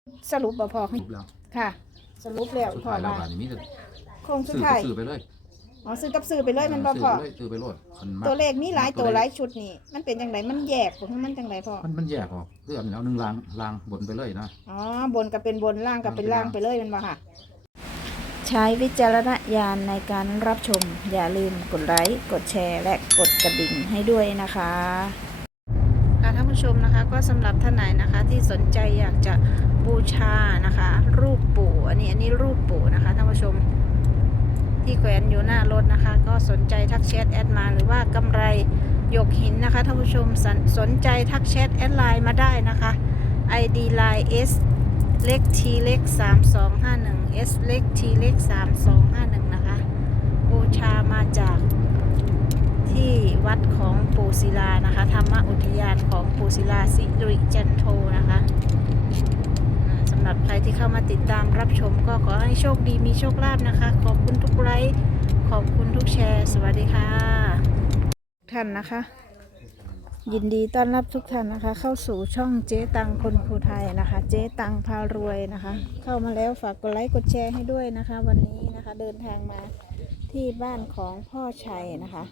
สรุปบ่พอรูปแล้วค่ะ สรุปแล้วสุดพอท้ายแล้วว่าบาดนี้มีแต่โครงสุดซื้อท้ายซื้อไปเลยอ๋อซื้อกับซื้อไปเลยมันบ่พอซื้อไปโลดมันมักตัวเลขมีหลายตัวเลหลาขยชุดนี่มันเป็นจังไดมันแยกบ่คือมันจังไดพอมันแยกออกเพื่อเอาหนึ่งลางบนไปเลยนะอ๋อบนก็เป็นบนล่างก็เป็นล่างไปเลยแมันบ่ค่ะ ใช้วิจารณญาณในการรับชม อย่าลืมกดไลค์กดแชร์และกดกระดิ่งให้ด้วยนะคะท่านผู้ชมนะคะก็สำหรับท่านไหนนะคะที่สนใจอยากจะบูชานะคะ รูปปู่อันนี้รูปปู่นะคะท่านผู้ชมที่แขวนอยู่หน้ารถนะคะ ก็สนใจทักแชทแอดมาหรือว่ากำไรหยกหินนะคะท่านผู้ชมสนใจทักแชทแอดไลน์มาได้นะคะ ID line S เล็ก T เล็ก3251 S เล็ก T เล็ก3251นะคะบูชามาจากที่วัดของปูศิลานะคะธรรมอุทยานของปูศิลาสิริจันโทนะคะสำหรับใครที่เข้ามาติดตามรับชมก็ขอให้โชคดีมีโชคลาภนะคะขอบคุณทุกไลค์ขอบคุณทุกแชร์สวัสดีค่ะท่านนะคะ ยินดีต้อนรับทุกท่านนะคะ เข้าสู่ช่องเจ๊ตังคนภูไทยนะคะ เจ๊ตังพารวยนะคะ เข้ามาแล้วฝากกดไลค์กดแชร์ให้ด้วยนะคะ วันนี้นะคะเดินทางมาที่บ้านของพ่อชัยนะคะ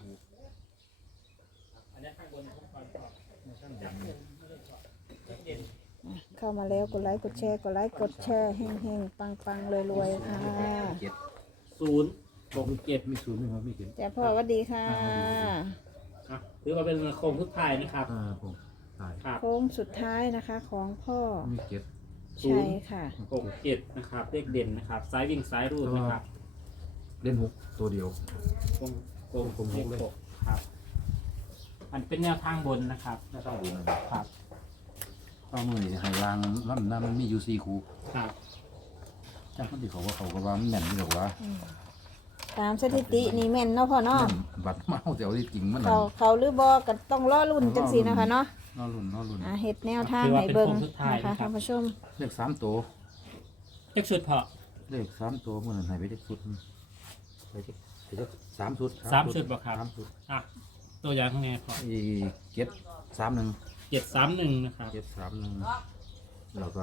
เข้ามาแล้วกดไลค์กดแชร์กดไลค์กดแชร์เฮงๆปังๆรวยๆค่ะเจ็ด 067 มีศูนย์ไหมครับมีเจ็ดจ้าพ่อสวัสดีค่ะถือว่าเป็นโครงทุกทายนะครับผมตายครับโค้งสุดท้ายนะคะของพ่อมีเจ็ดชัยค่ะ 67นะครับเลขเด่นนะครับซ้ายวิ่งซ้ายรูดนะครับเล่นหกตัวเดียวโครงเลขหกครับอันเป็นแนวทางบนนะครับน่าต้องดูนะครับเอามือนี่ให้ลางลำน้ำมันมีอยู่4 คู่ครับจ้าคนที่เขาก็ว่ามันแน่นที่หรอกว่าตามสถิตินี่แม่นเนาะพ่อเนาะแม่นบัตรเมาแต่เอาที่จริงมันเขาหรือบอก็ต้องรอรุ่นจังสีนะคะเนาะนอรุ่นเห็ดแนวทางให้เบิ่งนะคะท่านผู้ชมเลข3 ตัวเลขชุดเพาะเลข3 ตัวมันให้ไปเลขชุดไปเลข3 ชุดสามชุดบ่ครับ 3 ชุดอ่ะตัวอย่างข้างในเพาะอีเจ็ด31 731นะครับ 731แล้วก็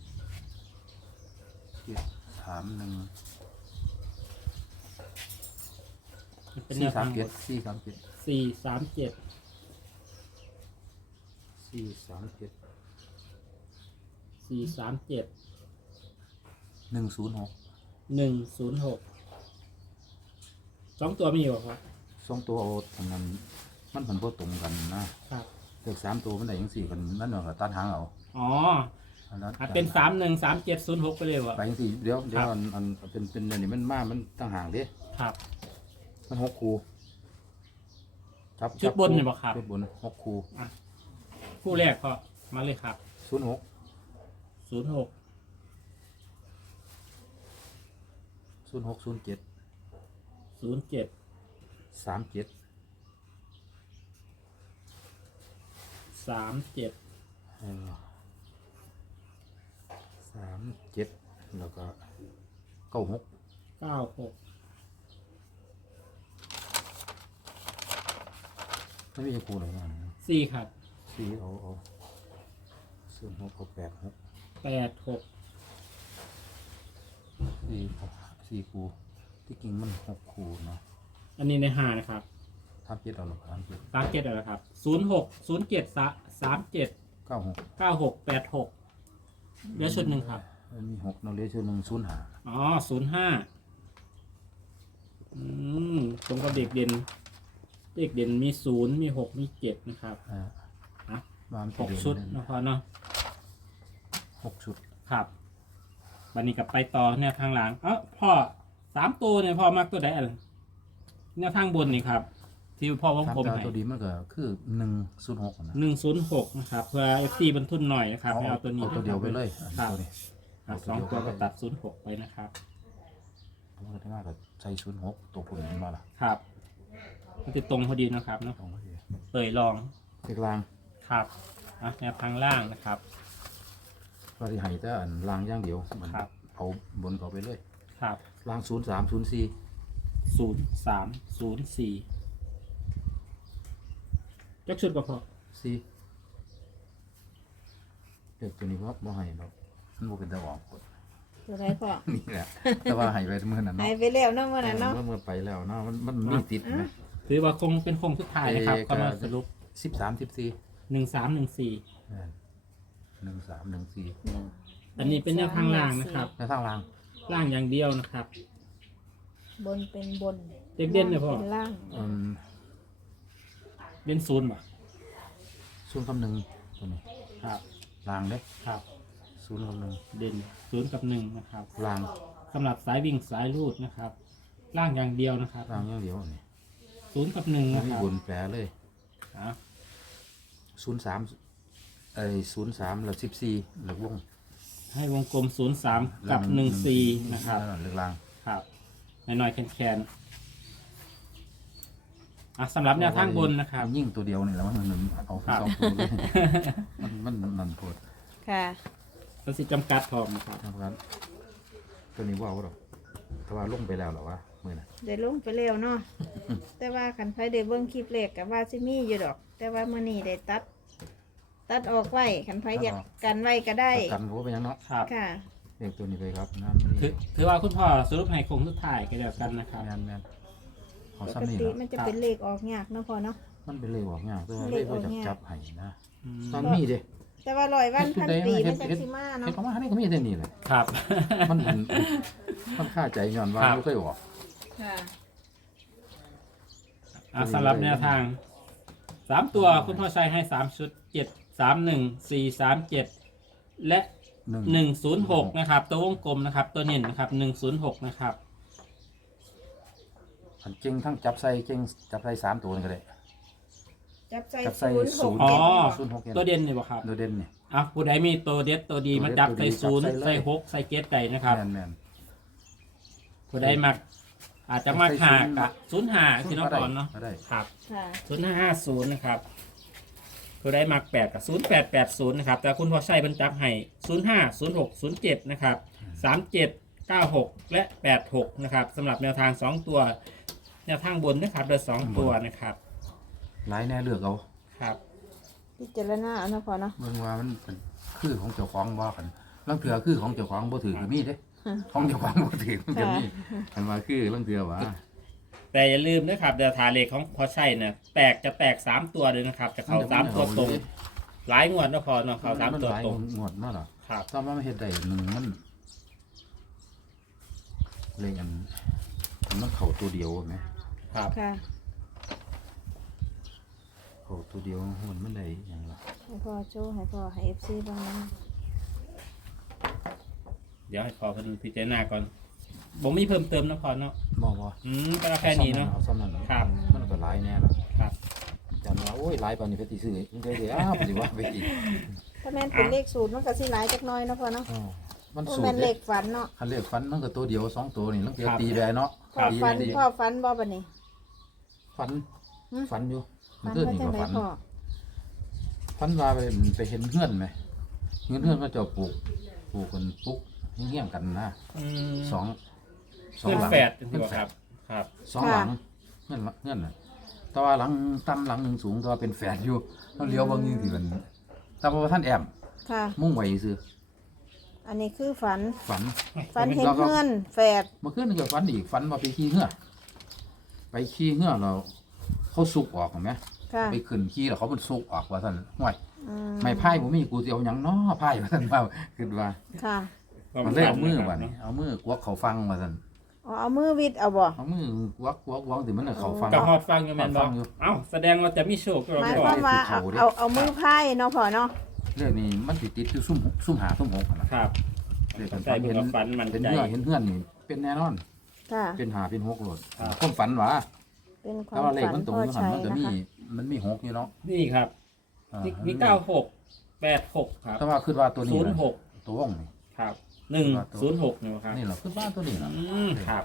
731 เป็นแนวทางบน 437 437 437 106 106 2 ตัวมีอยู่ครับ 2 ตัวเอาทำนั้นมันผลบ่ตรงกันนะครับ เลข3 ตัวมันได้ยัง4กันนั่นเนาะตัดหางเอาอ๋ออันนั้นอาจเป็น313706ไปเลยวะไปยังสี่เดี๋ยวอันเป็นอันนี้มันมามันตั้งห่างดิครับมัน6 คู่จับชุดบนเนี่ยบ่ครับชุดบน6 คู่คู่แรกก็มาเลยครับ 06 06 07 07 37 37 37แล้วก็96 96 ไม่มีจะคู่ไหนบ้าง 4ครับ 4เอา06เอา86 86 4คู่ที่จริงมัน6 คู่เนาะอันนี้ใน5นะครับ 37เอาหรอก37 37อะไรครับ06 07 37 96 96 86เหลือชุดหนึ่งครับมันมี6เนาะเหลือชุดหนึ่ง05 อ๋อ05ตรงกับเด็กเด่นเด็กเด่นมี0มี6มี7นะครับ อ่ะบ้าน 6 ชุดนะพอเนาะ 6 ชุดครับวันนี้กลับไปต่อแนวทางหลังพ่อ3 ตัวเนี่ยพ่อมักตัวใดอะไรแนวทางบนนี่ครับ ที่พ่อวง 3 ผมตัวให้ตัวดีมันก็คือ106นะ 106นะครับเพื่อ FC บรรทุนหน่อยนะครับให้เอาตัวนี้เอาตัวเดียวไปเลยครับตัวนี้ 2 ตัวก็ตัด06ไปนะครับมันก็ได้มากกับใช้06ตัวผุนมันมาล่ะครับมันจะตรงพอดีนะครับเนาะลองมาดีเปิดลองเล็กลางครับแนวทางล่างนะครับว่าที่ให้แต่อันลางอย่างเดียวมันครับเอาบนเขาไปเลยครับลาง03 04 0304จักชุดก็พอ 4เด็กตัวนี้ว่าบ่ให้หรอกมันบ่เป็นตะออกตัวไรพ่อนี่แหละแต่ว่าให้ไปมื้อนั้นหายเนาะไปแล้วเนาะวันนั้นเนาะเมื่อไปแล้วเนาะมันมีติดไหมถือว่าคงเป็นคงสุดท้ายนะครับก็มาสรุป 13 14 1314 13 14 อันนี้เป็นแนวทางล่างนะครับในทางล่างล่างอย่างเดียวนะครับบนเป็นบนเด่นๆเนี่ยพ่อเป็นล่างเด่นศูนย์บ่ 0 กับ 1ตัวนี้ครับล่างเด้ครับ 0 กับเด่น0 กับ 1นะครับ 1ล่างสำหรับสายวิ่งสายรูดนะครับ ล่างอย่างเดียวนะครับล่างอย่างเดียวนี่ 0 กับ 1 มันนะมีครับบนแปลเลยอ่ะ 03แล้ว14แล้ววงให้วงกลม 03 กับ 14 นะครับเลือกล่างครับน้อยๆแคนๆสำหรับแนวทางบนนะครับยิ่งตัวเดียวนี่แล้วมันเอาไปครับ 2ตัวเลยมันนั่นโพดค่ะก็สิจำกัดพร้อมนะครับนะครับตัวนี้ว่าเอาดอกแต่ว่าลงไปแล้วเหรอวะมื้อน่ะได้ลงไปแล้วเนาะแต่ว่าคันไผได้เบิ่งคลิปแรกก็ว่าสิมีอยู่ดอก แต่ว่ามื้อนี้ได้ตัดออกไว้คันไผอยากกันไว้ก็ได้กันโหไปยังเนาะครับค่ะเรียกตัวนี้ไปครับน้ำถืนี่ถือว่าคุณพ่อสรุปให้คงสุดท้ายก็เดียวกันนะครับแมนขอปกซ้ำนี่ติละมันจะเป็นเลขออกยากเนาะพ่อเนาะมันเป็นเลขออกยากแต่ว่าเลเลขขออกว่ายากจับให้นะอืมตอนมีเด้แต่ว่า100วันพันปีมันจังสิมาเห็นเนาะของว่าอันนี้ก็มีแต่นี่แหละครับมันค่าใจย้อนว่าครับไม่เคยออกค่ะสำหรับแนวทาง 3 ตัวคุณพ่อใช้ให้ 3 ชุด 7 3 1 4 3 7 และ 106 นะครับ ตัววงกลมนะครับ ตัวเน้นนะครับ 106 นะครับอันเก่งทั้งจับใส่เก่งจับใส่3ตัวนี่ก็ได้จับใจจับใส่ 0 อ๋อ 06 ตัวเด่นนี่บ่ครับโดดเด่นนี่ผู้ใดมีตัวเด็ดตัวดีมาจับใส่ตัวเด็ด 0 จับใส่ใส่เลย 6 ใส่เกตได้นะครับแมนผู้ใดมักอาจจะมาหากับ05ที่น้องก่อนเนาะก็ได้ครับค่ะ 0550นะครับผู้ใดมัก8กับ0880นะครับ แต่คุณพ่อใช้บรรจับให้05 06 07นะครับ37 96 และ 86นะครับสำหรับแนวทาง 2 ตัวแนวทางบนนะครับโดย2ตัวนะครับหลายแน่เลือกเอาครับพิจารณาเอาเนาะพ่อเนาะเบิ่งว่ามันเป็นคือของเจ้าของว่ากันลังเถื่อคือของเจ้าของบ่ถือก็มีเด้ของเจ้าของบ่ถือมันก็มีอันว่าคือลังเถื่อว่าแต่อย่าลืมนะครับเดาทาเลขของพอใช่เนี่ยจะแตก3ตัวเลยนะครับ จะเข้า3ตัวตรงหลายงวดนะพอเนาะเข้า3ตัวตรงงวดมาหรอครับตอนว่ามันเฮ็ดได้หนึ่งมันเลยอันมันเข้าตัวเดียวไหมครับค่ะเข้าตัวเดียวมันได้อย่างละให้พ่อโชว์ให้พ่อให้ FC บ้างนะเดี๋ยวให้พอเพิ่นพิจารณาก่อนผมมีเพิ่มเติมนะพอเนาะบอกว่าแต่ละแค่นี้เนาะเอาซ้ำนั่นครับมันก็หลายแน่ละครับจันว่าโอ้ยหลายปานนี้ไปตีซื้อมันก็สิปฏิว่าไปอีกถ้าแม่นเป็นเลขสูตรมันก็สิหลายจักหน่อยเนาะพ่อเนาะอ้าวมันเพราะสูแม่ตนรเลเด้ขฝันเนาะคันเลขฟันมันก็ตัวเดียว2ตัวนี่ลังเทีตีแบเนาะพ่อฝันตีพ่อฝันบ่บัดนี้ฟันหึฟันอยู่ฝันเพื่อนว่านี่จังก็ได๋ฟันพ่อฟันว่าไปเห็นเพื่อนไหมเพื่อนมาเจะปลูกกันปุ๊กเงี้ยงกันนะอืมสองเพื่อนหลังแฝดจริงๆครับครับสองหลังเงื่อนน่ะแต่ว่าหลังต่ำหลังหนึ่งสูงแต่ว่าเป็นแฝดอยู่ต้องเลี้ยวบางยิ่งที่มันแต่ว่าท่านแอมค่ะมุ่งไว้ซื้ออันนี้คือฝันฝันฝันเห็นเพื่อนแฝดเมื่อคืนก็ฝันอีกฝันว่าไปขี้เหื่อไปขี้เหื่อเราเขาสุกออกเห็นไหมค่ะไปขึ้นขี้แล้วเขามันสุกออกว่าท่านห่วยอืมไม่ไพ่ผมมีกูจะเอาหยังน้อไพ่ว่าท่านว่าคือว่าค่ะมันเลยเอามือว่านี่เอามือกวักเขาฟังว่าท่านอ๋อเอามือวิดเอาบ่เอามือกวักถึงมันน่ะเขาฟังกับฮอดฟังอยู่แม่นบ่ฮอดฟังอยู่เอ้าแสดงว่าจะมีโชคก็หมายพคอวามว่าเขาดิเอามือไพ่เนาะพ่อเนาะเรื่องนี้มันติดอยู่ซุ่มหาซุ่มหกนะครับ เรื่องใจเบิ่งกับฝันมันเห็นใจเพื่อนนี่เป็นแน่นอนค่ะเป็นหาเป็นหกโหลดครับความฝันหวะเป็นควาแต่มว่าเลขฝันมันตรงพ่ออยู่หันชัยมันจะนะมีคะมันมีหกอยู่เนาะนี่ครับอ่ามี96 86ครับแต่ว่าคือว่าตัวนี้นะ 06 ตัววงนี่ครับ106นี่ครับนี่เหรอคือว่าตัวนี้นะครับ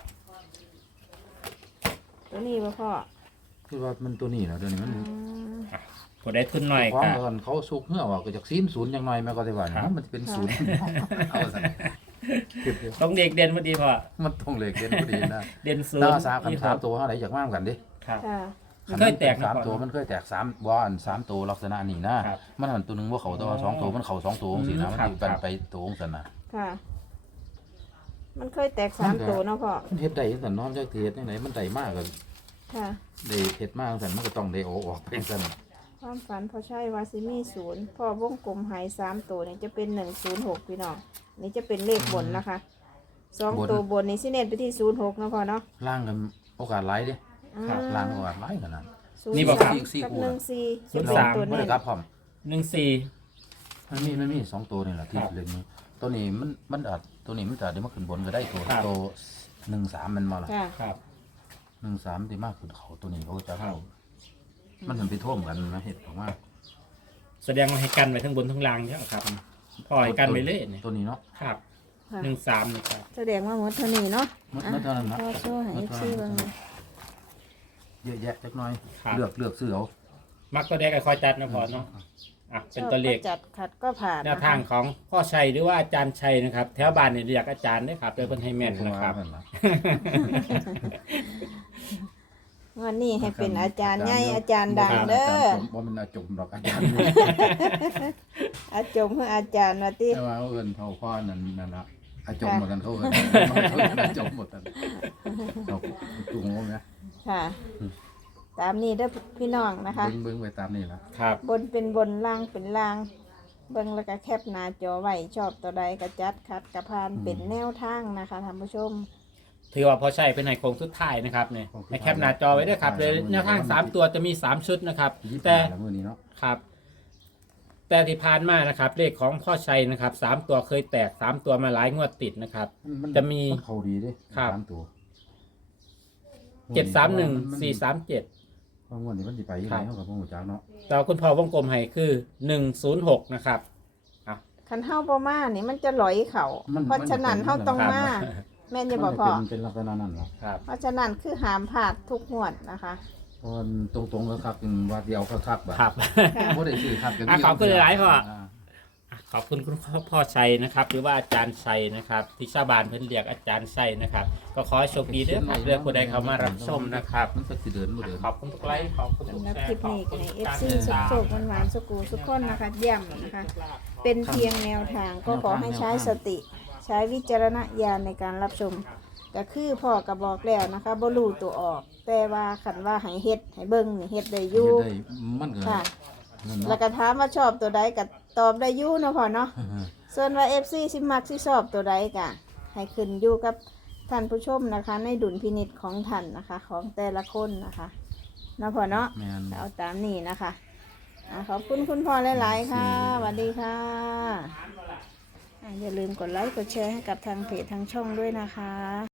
ตัวนี้บ่พ่อคือว่ามันตัวนี้นะตัวนี้มันอืมพอได้ทุนหน่อยควาคมรับกันเขาสุกเหื่อว่าก็จากซีนศูนย์อย่างน้อยแม่ก็ได้ว่าครับมันจะเป็นศูนย์เอาซะต้องเด็กเด่นพอดีพอมันตรงเลขเด่นพอดีนะเด่นศูนถ้าย์สามคำถามตัวเท่าไหร่อยากมากกันดิครับค่ะมันเคยแตกสามมาก่อนตัวมันเคยแตก3บ่อัน3ตัวลักษณะนี้นะครับ มันหันตัวหนึงว่าเขาตัว2ตัวมันเขา2ตัวจังซี่นะมันครับสิปันไปตัวจังซั่นนะค่ะ มันเคยแตก3ตัวเนาะพ่อมันเฮ็ดได้จังซั่นเนาะจักสิเฮ็ดจังไดมันได้มากก็ค่ะได้เฮ็ดมาจังซั่นมันก็ต้องได้เอาออกไปจังซั่นความฝันพอใช่วาซิมี0พ่อวงกลมหาย3ตัวนี่จะเป็น106พี่น้องนี่จะเป็นเลขบนนะคะ2ตัวบนนี่สิเน้นไปที่06เนาะพ่อเนาะล่างกันโอกาสหลายเด้อ่าล่างโอกาสหลายขนาดนี่บอกครับกับ14 ศูนย์สามตัวบ่นี้ได้กลับพร้อม 14 มันมี2ตัวนี่แหละที่ครับเล่นนี้ตัวนี้มันอาจตัวนี้มันจะได้มาขึ้นบนก็ได้ตัวครับตัว13มันมาล่ะค่ะครับ 13ที่มากขึ้นเขาตัวนี้เขาจะเข้ามันถึงไปท่วมกันนะเฮ็ดออกมาแสดงว่าให้กันไว้ทั้งบนทั้งล่างเนี่ยครับพอให้กันไว้เลยเนี่ยตัวนี้เนาะครับค่ะ 13นะครับแสดงว่าหมดเท่านี้เนาะมันเท่านั้นนะพ่อโชว์ให้ชื่อบ้างนะเยอะแยะจักหน่อยครับเลือกซื้อเอามักตัวแดกก็คอยจัดนะพอเนาะอ่ะเป็นตัวเลขชอบก็จัดขัดก็ผ่านแนวทางของพ่อชัยหรือว่าอาจารย์ชัยนะครับ แถวบ้านเนี่ยเรียกอาจารย์ได้ครับโดยเพิ่นให้แม่นนะครับวันนี้ให้เป็นอาจารย์ใหญ่อาจารย์ดังเด้อบ่มันอาจมดอกอาจารย์อาจมคืออาจารย์ว่าติแต่ว่าเอิ้นเท่าพ่อนั่นล่ะอาจมหมดกันเขาเอิ้นอาจมหมดกันเอาจุงงงนะค่ะ ตามนี้เด้อพี่น้องนะคะเบิ่งไปตามนี่ล่ะครับบนเป็นบนล่างเป็นล่าง เบิ่งแล้วก็แคปหน้าจอไว้ชอบตัวใดก็จัดคัดกระพานเป็นแนวทางนะคะท่านผู้ชมถือว่าพ่อชัยเป็นไฮโครงสุดท้ายนะครับเนี่ยให้แคปหน้าจอไว้ด้วยครับเลยแนวทาง3ตัวจะมี3ชุดนะครับ แต่แล้วมื้อนี้เนาะครับ แต่ที่ผ่านมานะครับ เลขของพ่อชัยนะครับ3ตัวเคยแตก3ตัวมาหลายงวดติดนะครับ จะมีนเข้าดีเด้ครับสามตัว 731 437 เพราะงวดนี้มันสิไปยังไงเฮากับบ่ฮู้จักเนาะเราคุณพ่อวงกลมให้คือ106นะครับคันเฮาบ่มานี่มันจะหลอยเขาเพราะฉะนั้นเฮาต้องมาแม่นจะบอกพ่อมันเป็นลักษณะนั้นเนาะครับเพราะฉะนั้นคือหามพลาดทุกงวดนะคะเพราะตรงๆก็คักว่าสิเอาคักๆบ่ครับบ่ได้ซื้อคักกันอ่ะขอบคุณหลายๆพ่อ ขอบคุณคุณพ่อชัยนะครับ หรือว่าอาจารย์ชัยนะครับ ที่ชาวบ้านเพิ่นเรียกอาจารย์ชัยนะครับ ก็ขอให้โชคดีเด้อครับเรื่องผู้ใดเข้ามารับชมนะครับมันก็สิเดินบ่เดินขอบคุณทุกไลค์ขอบคุณทุกสำหรับแชคลิปร์ขอบนี้คุณในทุกการ FC ติดตามสุขๆหวานๆสุกูสุขคนนะคะย่ำนะคะ เป็นเพียงแนวทางก็ขอให้ใช้สติ ใช้วิจารณญาณในการรับชม ก็คือพ่อกระบอกแล้วนะคะบ่รู้ตัวออก แต่ว่าขันว่าให้เฮ็ดให้เบิ่งนี่เฮ็ดได้อยู่ได้มันก็ค่ะนั่นเนาะแล้วก็ถามว่าชอบตัวใดก็ตอบได้อยู่เนาะพ่อเนาะ ส่วนว่า FC สิมักสิชอบตัวใดก็ให้ขึ้นอยู่กับท่านผู้ชมนะคะ ในดุลพินิจของท่านนะคะ ของแต่ละคนนะคะเนาะพ่อเนาะแม่นเอาตามนี้นะคะขอบคุณคุณพ่อหลาย ๆ ค่ะสวัสดีค่ะอย่าลืมกดไลค์กดแชร์ให้กับทางเพจทางช่องด้วยนะคะ